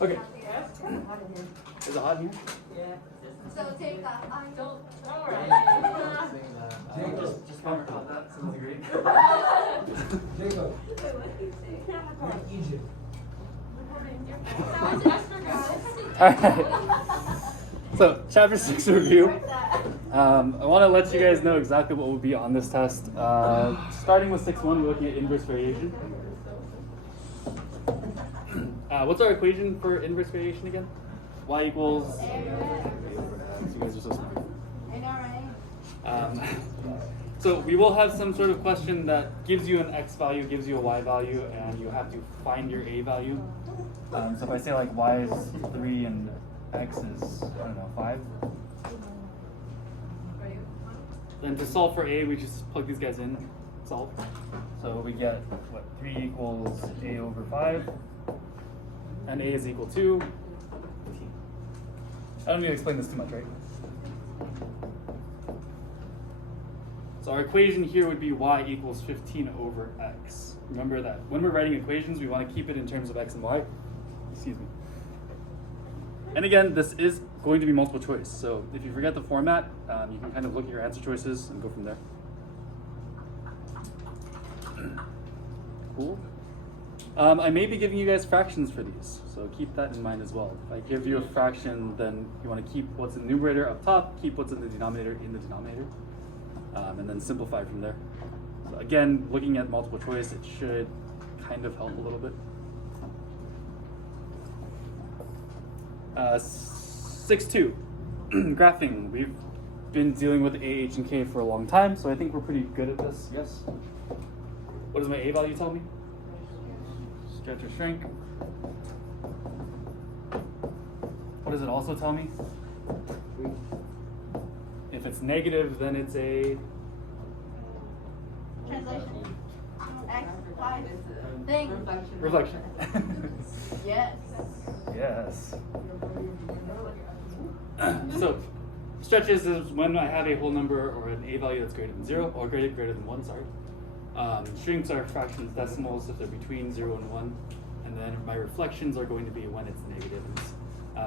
Okay. Is it hot in here? So take that. Don't Just bummer about that. Sounds great. Jacob, Egypt. Alright. So, chapter 6 review. I want to let you guys know exactly what will be on this test. Starting with 6.1, we're looking at inverse variation. What's our equation for inverse variation again? Y equals. You guys are so smart. I know, right? So we will have some sort of question that gives you an x value, gives you a y value, and you have to find your a value. So if I say like y is 3 and x is, I don't know, 5. Then to solve for a, we just plug these guys in, solve. So we get, what, 3 equals a over 5, and a is equal to 15. I don't need to explain this too much, right? So our equation here would be y equals 15 over x. Remember that when we're writing equations, we want to keep it in terms of x and y. Excuse me. And again, this is going to be multiple choice. So if you forget the format, you can kind of look at your answer choices and go from there. Cool. I may be giving you guys fractions for these, so keep that in mind as well. If I give you a fraction, then you want to keep what's in the numerator up top, keep what's in the denominator, and then simplify from there. So again, looking at multiple choice, it should kind of help a little bit. 6.2, graphing. We've been dealing with A, H, and K for a long time, so I think we're pretty good at this, yes? What does my A value tell me? Stretch or shrink. What does it also tell me? If it's negative, then it's a Translation. X, Y, thing. reflection. Yes. Yes. So, stretches is when I have a whole number or an a value that's greater than 0, or greater than 1, sorry. Shrinks are fractions decimals if they're between 0 and 1. And then my reflections are going to be when it's negative.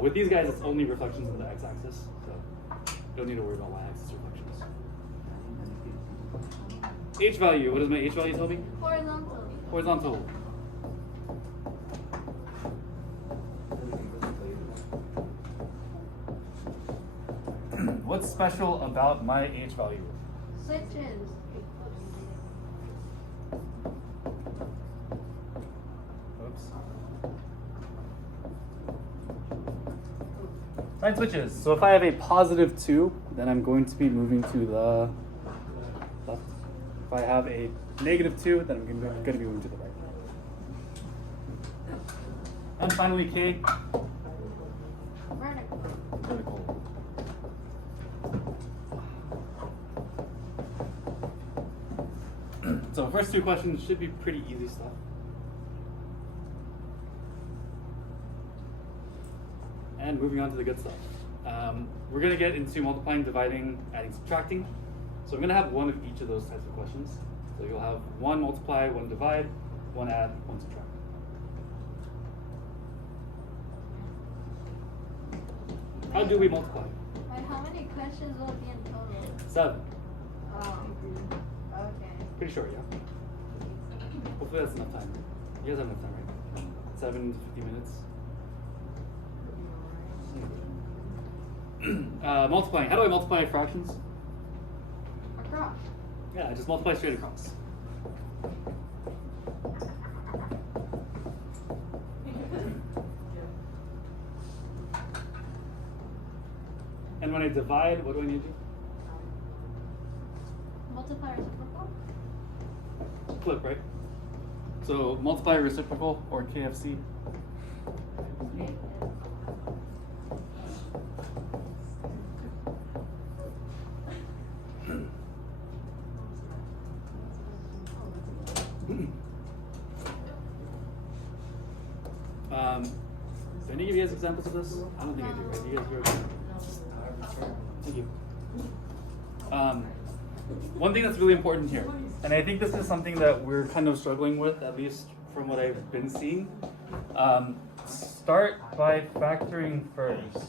With these guys, it's only reflections on the x-axis, so don't need to worry about y-axis reflections. H value, what does my H value tell me? Horizontal. Horizontal. What's special about my H value? Switches. Oops. Sign switches. So if I have a positive 2, then I'm going to be moving to the left. If I have a negative 2, then I'm going to be moving to the right. And finally, K. Vertical. Vertical. So first 2 questions should be pretty easy stuff. And moving on to the good stuff. We're going to get into multiplying, dividing, adding, subtracting. So I'm going to have one of each of those types of questions. So you'll have 1 multiply, 1 divide, 1 add, 1 subtract. How do we multiply? Wait, how many questions will it be in total? 7. Oh. Okay. Pretty short, yeah? Hopefully that's enough time. You guys have enough time, right? 7 to 50 minutes. Multiplying. How do I multiply fractions? Across. Yeah, I just multiply straight across. And when I divide, what do I need to do? Multiply reciprocal. Flip, right? So multiply reciprocal or KFC. Do I need to give you guys examples of this? I don't think I do, right? You guys do. Thank you. One thing that's really important here, and I think this is something that we're kind of struggling with, at least from what I've been seeing. start by factoring first.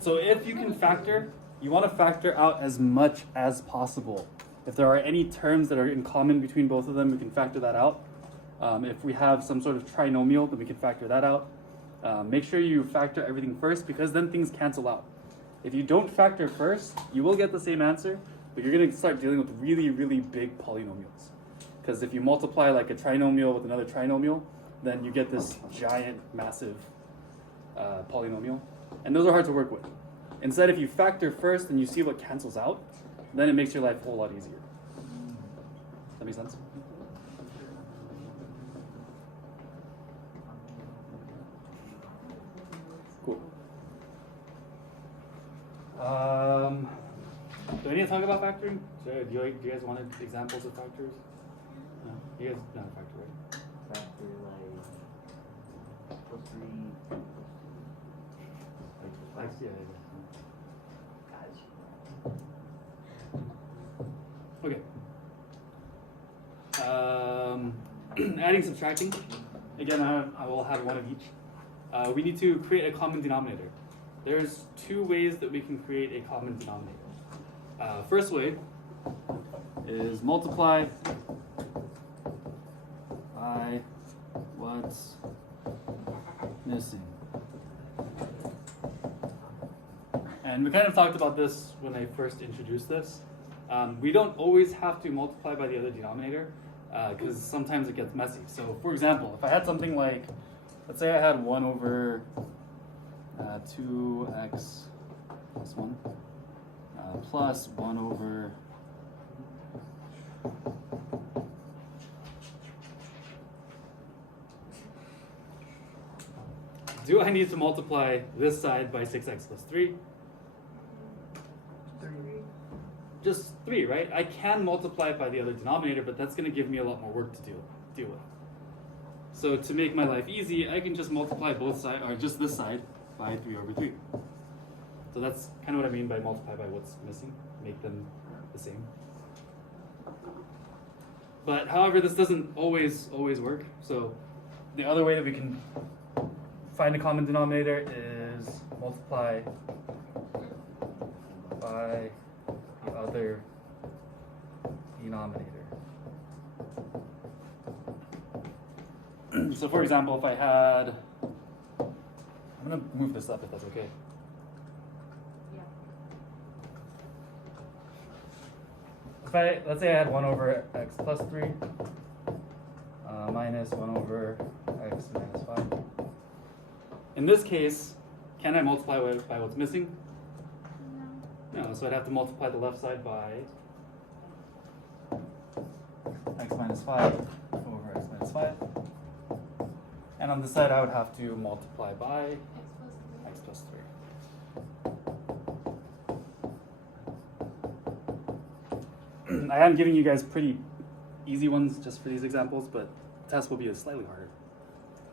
So if you can factor, you want to factor out as much as possible. If there are any terms that are in common between both of them, we can factor that out. If we have some sort of trinomial, then we can factor that out. Make sure you factor everything first, because then things cancel out. If you don't factor first, you will get the same answer, but you're going to start dealing with really, really big polynomials. Because if you multiply like a trinomial with another trinomial, then you get this giant, massive polynomial. And those are hard to work with. Instead, if you factor first and you see what cancels out, then it makes your life a whole lot easier. Does that make sense? Cool. Do I need to talk about factoring? Do you guys want examples of factors? No? You guys know how to factor, right? Factor like plus 3 Like, yeah, Okay. Adding, subtracting. Again, I will have one of each. We need to create a common denominator. There's two ways that we can create a common denominator. First way is multiply by what's missing. And we kind of talked about this when I first introduced this. We don't always have to multiply by the other denominator, because sometimes it gets messy. So for example, if I had something like, let's say I had 1 over 2x plus 1 plus 1 over do I need to multiply this side by 6x plus 3? Just 3, right? I can multiply it by the other denominator, but that's going to give me a lot more work to deal with. So to make my life easy, I can just multiply both sides, or just this side, by 3 over 3. So that's kind of what I mean by multiply by what's missing, make them the same. But however, this doesn't always work. So the other way that we can find a common denominator is multiply by the other denominator. So for example, if I had, I'm going to move this up if that's okay. If let's say I had 1 over x plus 3 minus 1 over x minus 5. In this case, can I multiply by what's missing? No, so I'd have to multiply the left side by x minus 5 over x minus 5. And on this side, I would have to multiply by x plus 3. I am giving you guys pretty easy ones just for these examples, but the test will be slightly harder.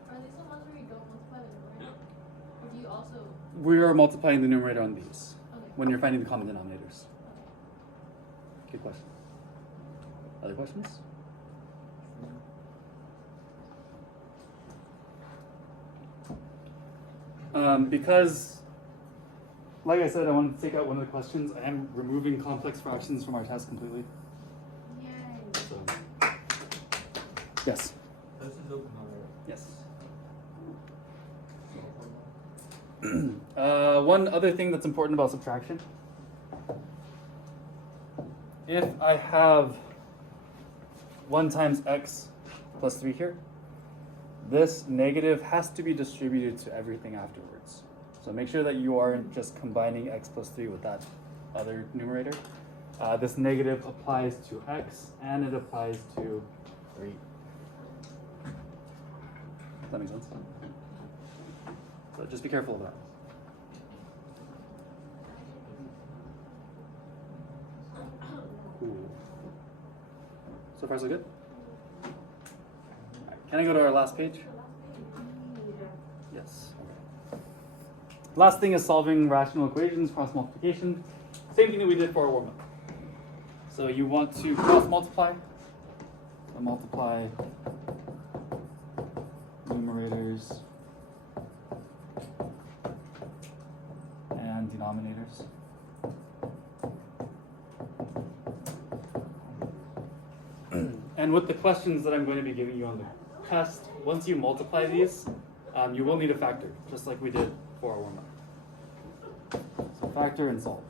Are these the ones where you don't multiply the numerator? Or do you also... We are multiplying the numerator on these Okay. when you're finding the common denominators. Good question. Other questions? Because, like I said, I want to take out one of the questions. I am removing complex fractions from our test completely. Yay. So, yes. This is open already. Yes. One other thing that's important about subtraction. If I have 1 times x plus 3 here, this negative has to be distributed to everything afterwards. So make sure that you aren't just combining x plus 3 with that other numerator. This negative applies to x and it applies to 3. Does that make sense? So just be careful of that. Cool. So far so good? Alright, can I go to our last page? Yes. Okay. Last thing is solving rational equations, cross multiplication. Same thing that we did for our warm-up. So you want to cross multiply. So multiply numerators and denominators. And with the questions that I'm going to be giving you on the test, once you multiply these, you will need a factor, just like we did for our warm-up. So factor and solve.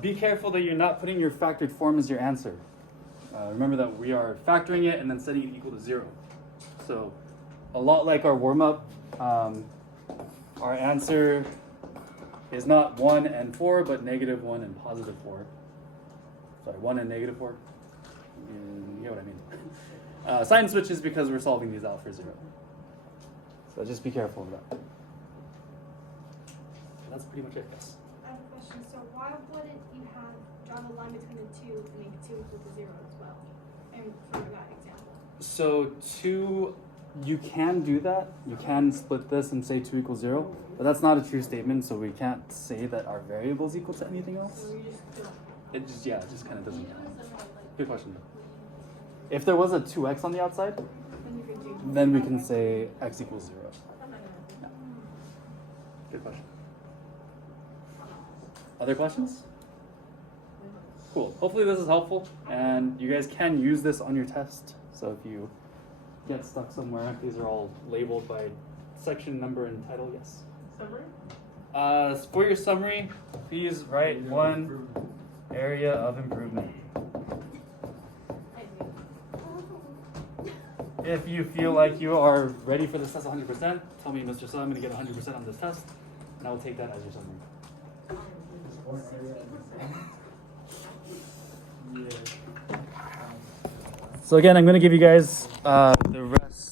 Be careful that you're not putting your factored form as your answer. Remember that we are factoring it and then setting it equal to 0. So a lot like our warm-up, our answer is not 1 and 4, but -1 and +4. Sorry, 1 and -4. You get what I mean. Sign switches because we're solving these out for 0. So just be careful of that. That's pretty much it, yes. I have a question. So why wouldn't you have drawn the line between the two to make 2 equal to 0 as well? And for that example. So 2, you can do that. You can split this and say 2 equals 0, but that's not a true statement, so we can't say that our variable is equal to anything else. So you just don't. It just kind of doesn't count. Like, Good question. If there was a 2x on the outside, Then you could do. then we can say x equals 0. Yeah. Good question. Other questions? Cool. Hopefully this is helpful, and you guys can use this on your test. So if you get stuck somewhere, these are all labeled by section number and title. Yes. Summary? For your summary, please write one area of improvement. I do. If you feel like you are ready for this test 100%, tell me, Mr. Sun, I'm going to get 100% on this test, and I will take that as your summary. So again, I'm going to give you guys the rest